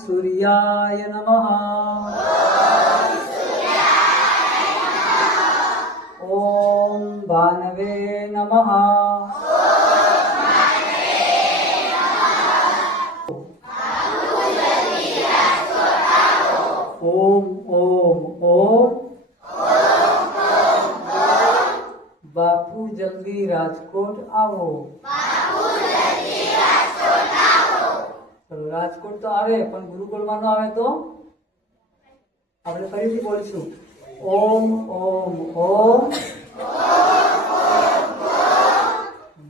सूर्याय नमः। ओम भानवे नमः। ओम ओम ओम बापू जल्दी राजकोट आओ। चलो राजकोट तो आवे पण गुरुकुल में न आवे तो આપણે ફરીથી બોલીશું ઓમ ઓમ ઓમ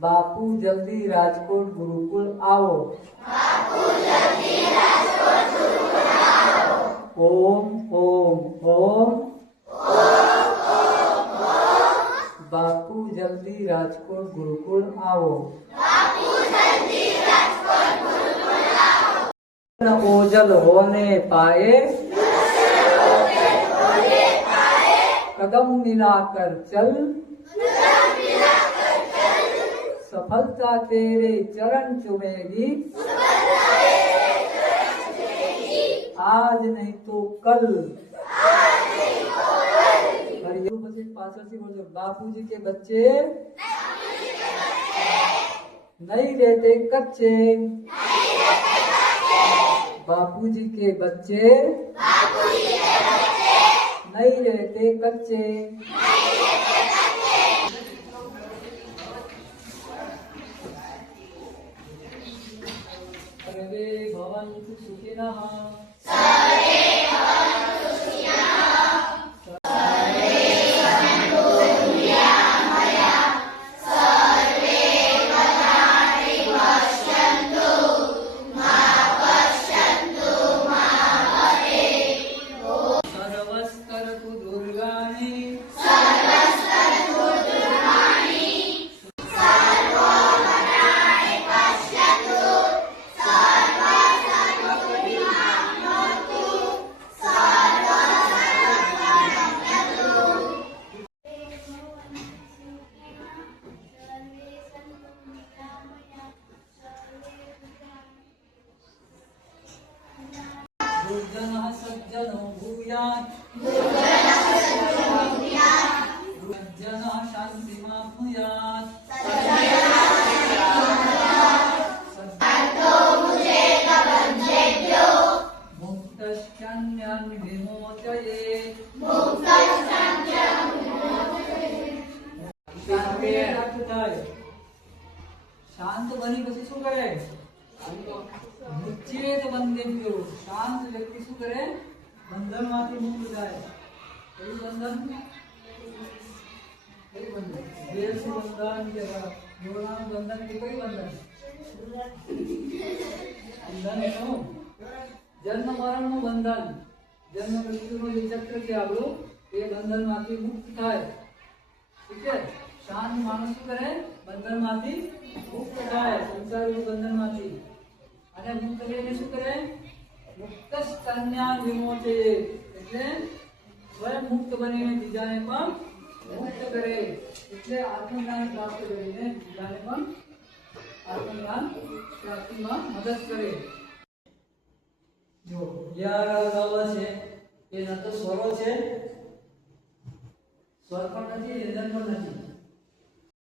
બાપુ જલ્દી રાજકોટ ગુરુકુલ આવો। ओम ओम ओम बापू जल्दी राजकोट गुरुकुल आओ। ओझल होने पाए कदम मिलाकर चल, सफलता तेरे चरण चूमेगी, आज नहीं तो कल। बापूजी के बच्चे नहीं रहते कच्चे, बापूजी के बच्चे नहीं रहते कच्चे। सर्वे भवन्तु सुखिनः। दुर्जनः सज्जनो भूयात्, सज्जनः शान्तिमाप्नुयात्, मुक्तश्चान्यान् विमोचयेत्। શાંત બની પછી શું કરે? નિશ્ચેત બંધેભ્યો, શાંત વ્યક્તિ શું કરે? બંધનમાંથી મુક્ત થાય। કયું બંધન? કયું બંધન? દેહનું બંધન કે જોડાનું બંધન કે કયું બંધન? બંધન શું? જન્મ મરણનું બંધન, જન્મ મૃત્યુનું જે ચક્ર છે આપણું એ બંધનમાંથી મુક્ત થાય। ઠીક છે? શાંત માણસ શું કરે? બંધનમાંથી મુક્ત થાય, સંસારી બંધનમાંથી। અને મુક્ત થઈને શું કરે? મુક્તસ્તન્યાન વિમોચે, એટલે સ્વયં મુક્ત બનીને બીજાને પણ મુક્ત કરે। એટલે આત્મજ્ઞાન પ્રાપ્ત કરીને બીજાને પણ આત્મજ્ઞાન પ્રાપ્તિમાં મદદ કરે। જો યાર નવ છે એ ન તો સ્વરો છે, સ્વર પણ નથી, નિર્જન પણ નથી।